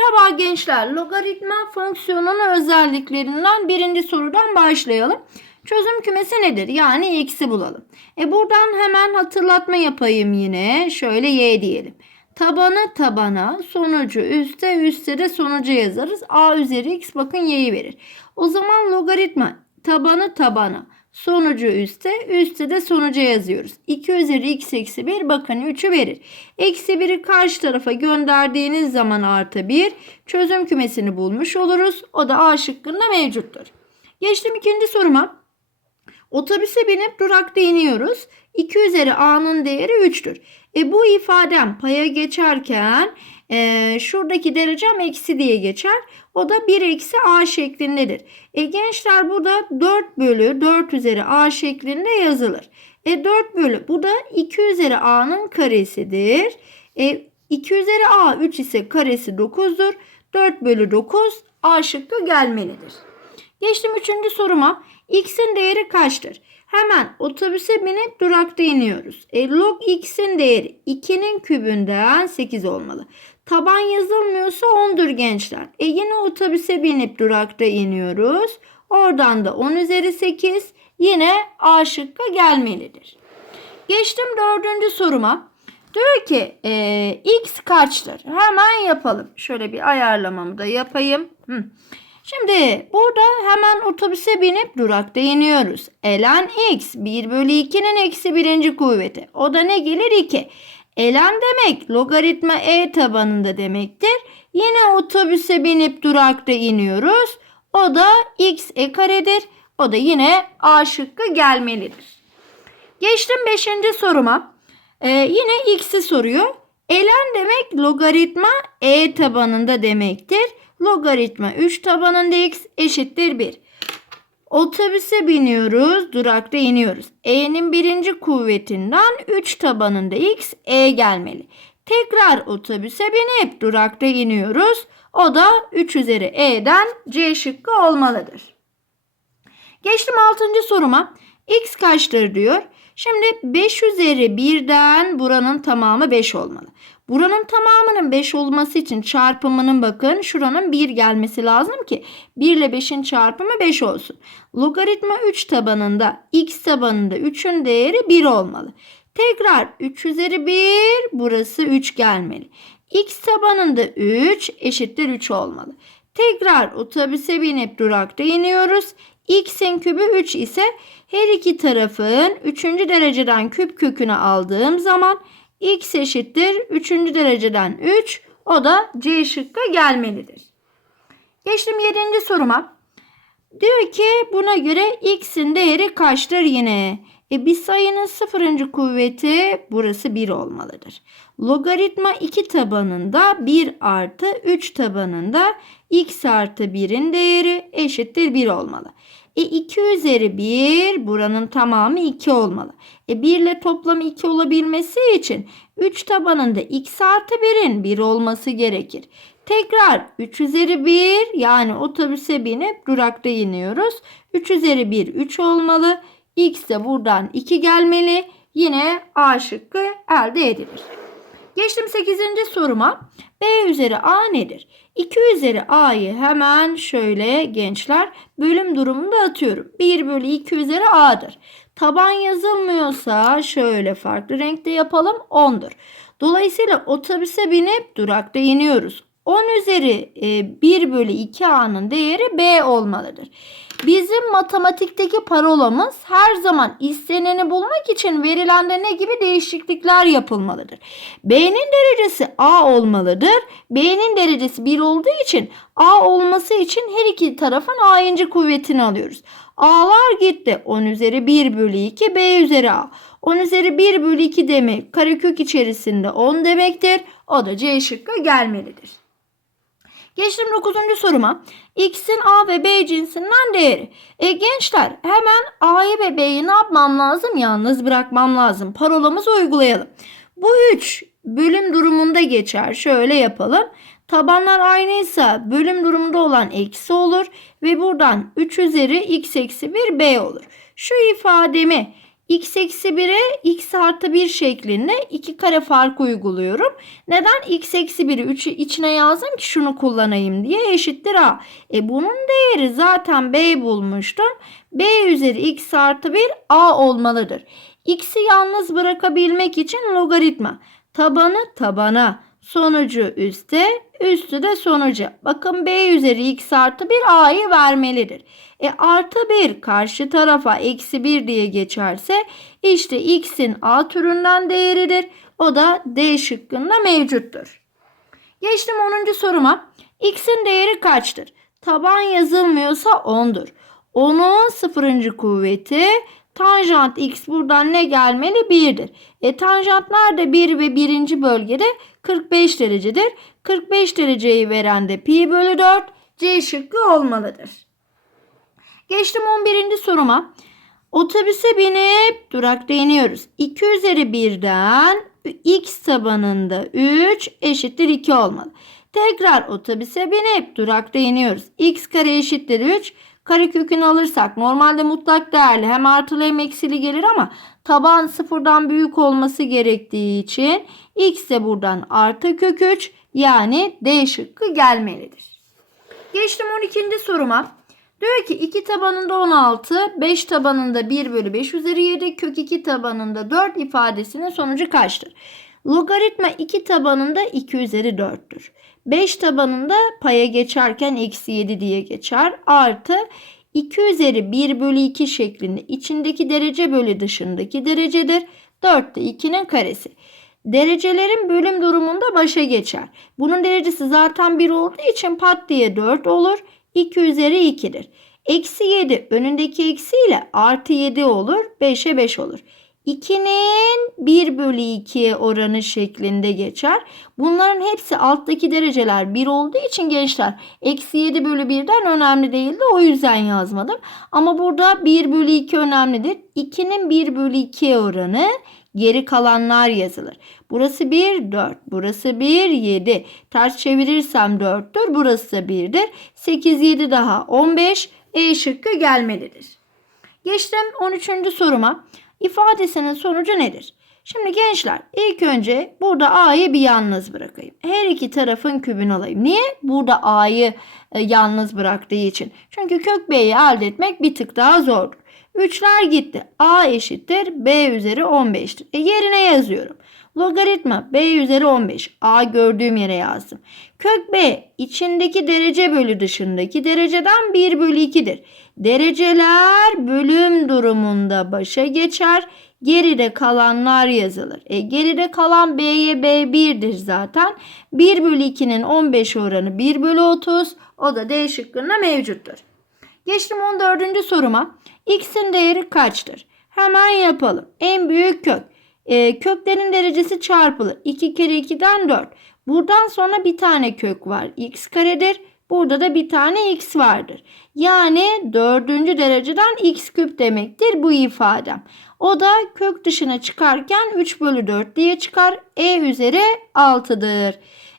Merhaba gençler. Logaritma fonksiyonunun özelliklerinden birinci sorudan başlayalım. Çözüm kümesi nedir? Yani x'i bulalım. E buradan hemen hatırlatma yapayım yine. Şöyle y diyelim. Tabanı tabana, sonucu üste, üste de sonucu yazarız. a üzeri x bakın y'yi verir. O zaman logaritma tabanı tabana, sonucu üste, üste de sonuca yazıyoruz. 2 üzeri x eksi 1 bakın 3'ü verir. Eksi 1'i karşı tarafa gönderdiğiniz zaman artı 1 çözüm kümesini bulmuş oluruz. O da A şıkkında mevcuttur. Geçtim ikinci soruma. Otobüse binip durakta iniyoruz. 2 üzeri a'nın değeri 3'tür. E bu ifadem paya geçerken e, şuradaki derecem eksi diye geçer. O da 1 eksi a şeklindedir. E gençler bu da 4 bölü 4 üzeri a şeklinde yazılır. E 4 bölü bu da 2 üzeri a'nın karesidir. E 2 üzeri a 3 ise karesi 9'dur. 4 bölü 9 a şıkkı gelmelidir. Geçtim üçüncü soruma. X'in değeri kaçtır? Hemen otobüse binip durakta iniyoruz. E, log x'in değeri 2'nin kübünden 8 olmalı. Taban yazılmıyorsa 10'dur gençler. E yine otobüse binip durakta iniyoruz. Oradan da 10 üzeri 8 yine A şıkkı gelmelidir. Geçtim dördüncü soruma. Diyor ki e, x kaçtır? Hemen yapalım. Şöyle bir ayarlamamı da yapayım. Hı. Şimdi burada hemen otobüse binip durakta iniyoruz. Ln x 1 bölü 2'nin eksi birinci kuvveti. O da ne gelir 2. Ln demek logaritma e tabanında demektir. Yine otobüse binip durakta iniyoruz. O da x e karedir. O da yine A şıkkı gelmelidir. Geçtim 5. soruma. Ee, yine x'i soruyor. Ln demek logaritma e tabanında demektir. Logaritma 3 tabanında x eşittir 1. Otobüse biniyoruz, durakta iniyoruz. E'nin birinci kuvvetinden 3 tabanında x, e gelmeli. Tekrar otobüse binip durakta iniyoruz. O da 3 üzeri e'den c şıkkı olmalıdır. Geçtim 6. soruma. X kaçtır diyor. Şimdi 5 üzeri 1'den buranın tamamı 5 olmalı. Buranın tamamının 5 olması için çarpımının bakın şuranın 1 gelmesi lazım ki 1 ile 5'in çarpımı 5 olsun. Logaritma 3 tabanında x tabanında 3'ün değeri 1 olmalı. Tekrar 3 üzeri 1 burası 3 gelmeli. x tabanında 3 eşittir 3 olmalı. Tekrar otobüse binip durakta iniyoruz. X'in kübü 3 ise her iki tarafın 3. dereceden küp kökünü aldığım zaman x eşittir 3. dereceden 3. O da C şıkkı gelmelidir. Geçtim 7. soruma. Diyor ki buna göre x'in değeri kaçtır yine? E bir sayının sıfırıncı kuvveti burası 1 olmalıdır. Logaritma 2 tabanında 1 artı 3 tabanında x artı 1'in değeri eşittir 1 olmalı. E 2 üzeri 1 buranın tamamı 2 olmalı. E 1 ile toplam 2 olabilmesi için 3 tabanında x artı 1'in 1 olması gerekir. Tekrar 3 üzeri 1 yani otobüse binip durakta iniyoruz. 3 üzeri 1 3 olmalı. X de buradan 2 gelmeli. Yine A şıkkı elde edilir. Geçtim 8. soruma. B üzeri A nedir? 2 üzeri A'yı hemen şöyle gençler bölüm durumunda atıyorum. 1 bölü 2 üzeri A'dır. Taban yazılmıyorsa şöyle farklı renkte yapalım 10'dur. Dolayısıyla otobüse binip durakta iniyoruz. 10 üzeri 1 bölü 2 A'nın değeri B olmalıdır. Bizim matematikteki parolamız her zaman isteneni bulmak için verilende ne gibi değişiklikler yapılmalıdır. B'nin derecesi A olmalıdır. B'nin derecesi 1 olduğu için A olması için her iki tarafın A'yıncı kuvvetini alıyoruz. A'lar gitti. 10 üzeri 1 bölü 2 B üzeri A. 10 üzeri 1 bölü 2 demek karekök içerisinde 10 demektir. O da C şıkkı gelmelidir. Geçtim 9. soruma. X'in A ve B cinsinden değeri. E gençler hemen A'yı ve B'yi ne yapmam lazım? Yalnız bırakmam lazım. Parolamızı uygulayalım. Bu 3 bölüm durumunda geçer. Şöyle yapalım. Tabanlar aynıysa bölüm durumunda olan eksi olur ve buradan 3 üzeri x eksi 1 b olur. Şu ifademi x eksi 1'e x artı 1 şeklinde iki kare fark uyguluyorum. Neden x eksi 1'i 3'ü içine yazdım ki şunu kullanayım diye eşittir a. E bunun değeri zaten b bulmuştum. b üzeri x artı 1 a olmalıdır. x'i yalnız bırakabilmek için logaritma. Tabanı tabana, sonucu üste, üstü de sonuca. Bakın b üzeri x artı 1 a'yı vermelidir. E artı 1 karşı tarafa eksi 1 diye geçerse işte x'in a türünden değeridir. O da d şıkkında mevcuttur. Geçtim 10. soruma. x'in değeri kaçtır? Taban yazılmıyorsa 10'dur. 10'un 0. kuvveti tanjant x buradan ne gelmeli? 1'dir. E tanjant nerede? 1 ve 1. bölgede 45 derecedir. 45 dereceyi veren de pi bölü 4 C şıkkı olmalıdır. Geçtim 11. soruma. Otobüse binip durakta iniyoruz. 2 üzeri 1'den x tabanında 3 eşittir 2 olmalı. Tekrar otobüse binip durakta iniyoruz. x kare eşittir 3. Karekökünü alırsak normalde mutlak değerli hem artılı hem eksili gelir ama taban sıfırdan büyük olması gerektiği için x de buradan artı kök 3 yani D şıkkı gelmelidir. Geçtim 12. soruma. Diyor ki 2 tabanında 16, 5 tabanında 1 bölü 5 üzeri 7, kök 2 tabanında 4 ifadesinin sonucu kaçtır? Logaritma 2 tabanında 2 üzeri 4'tür. 5 tabanında paya geçerken eksi 7 diye geçer. Artı 2 üzeri 1 bölü 2 şeklinde içindeki derece bölü dışındaki derecedir. 4 de 2'nin karesi. Derecelerin bölüm durumunda başa geçer. Bunun derecesi zaten 1 olduğu için pat diye 4 olur. 2 üzeri 2'dir. Eksi 7 önündeki eksiyle artı 7 olur. 5'e 5 olur. 2'nin 1 bölü 2'ye oranı şeklinde geçer. Bunların hepsi alttaki dereceler 1 olduğu için gençler eksi 7 bölü 1'den önemli değildi. O yüzden yazmadım. Ama burada 1 bölü 2 önemlidir. 2'nin 1 bölü 2'ye oranı geri kalanlar yazılır. Burası 1, 4. Burası 1, 7. Ters çevirirsem 4'tür. Burası da 1'dir. 8, 7 daha 15. E şıkkı gelmelidir. Geçtim 13. soruma. İfadesinin sonucu nedir? Şimdi gençler ilk önce burada a'yı bir yalnız bırakayım. Her iki tarafın kübünü alayım. Niye? Burada a'yı e, yalnız bıraktığı için. Çünkü kök b'yi elde etmek bir tık daha zordur. 3'ler gitti. a eşittir b üzeri 15'tir. E yerine yazıyorum. Logaritma b üzeri 15. a gördüğüm yere yazdım. Kök b içindeki derece bölü dışındaki dereceden 1 bölü 2'dir. Dereceler bölüm durumunda başa geçer. Geride kalanlar yazılır. E, geride kalan B'ye B1'dir zaten. 1 bölü 2'nin 15 oranı 1 bölü 30. O da D şıkkında mevcuttur. Geçtim 14. soruma. X'in değeri kaçtır? Hemen yapalım. En büyük kök. E, köklerin derecesi çarpılır. 2 kere 2'den 4. Buradan sonra bir tane kök var. X karedir. Burada da bir tane x vardır. Yani dördüncü dereceden x küp demektir bu ifadem. O da kök dışına çıkarken 3 bölü 4 diye çıkar. E üzeri 6'dır.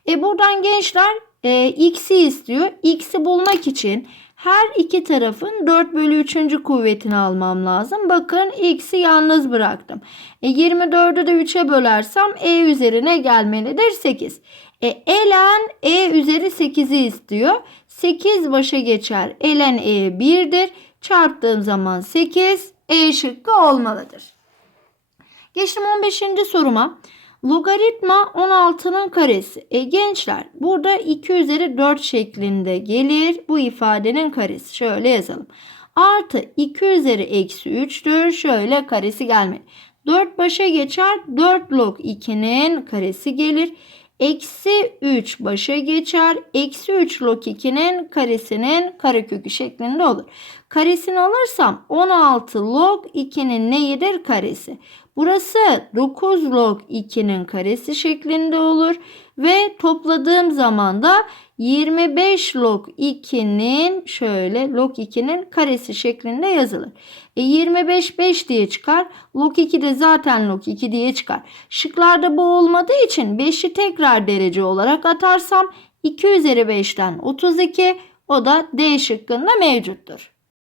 E buradan gençler e, x'i istiyor. X'i bulmak için her iki tarafın 4 bölü 3. kuvvetini almam lazım. Bakın x'i yalnız bıraktım. E, 24'ü de 3'e bölersem e üzerine gelmelidir 8. E, elen e üzeri 8'i istiyor. 8 başa geçer. Elen e 1'dir. Çarptığım zaman 8 e şıkkı olmalıdır. Geçtim 15. soruma. Logaritma 16'nın karesi. E gençler burada 2 üzeri 4 şeklinde gelir. Bu ifadenin karesi. Şöyle yazalım. Artı 2 üzeri eksi 3'tür. Şöyle karesi gelmedi. 4 başa geçer. 4 log 2'nin karesi gelir. Eksi 3 başa geçer. Eksi 3 log 2'nin karesinin karekökü şeklinde olur. Karesini alırsam 16 log 2'nin neyidir? Karesi. Burası 9 log 2'nin karesi şeklinde olur. Ve topladığım zaman da 25 log 2'nin şöyle log 2'nin karesi şeklinde yazılır. E 25 5 diye çıkar. Log 2 de zaten log 2 diye çıkar. Şıklarda bu olmadığı için 5'i tekrar derece olarak atarsam 2 üzeri 5'ten 32 o da D şıkkında mevcuttur.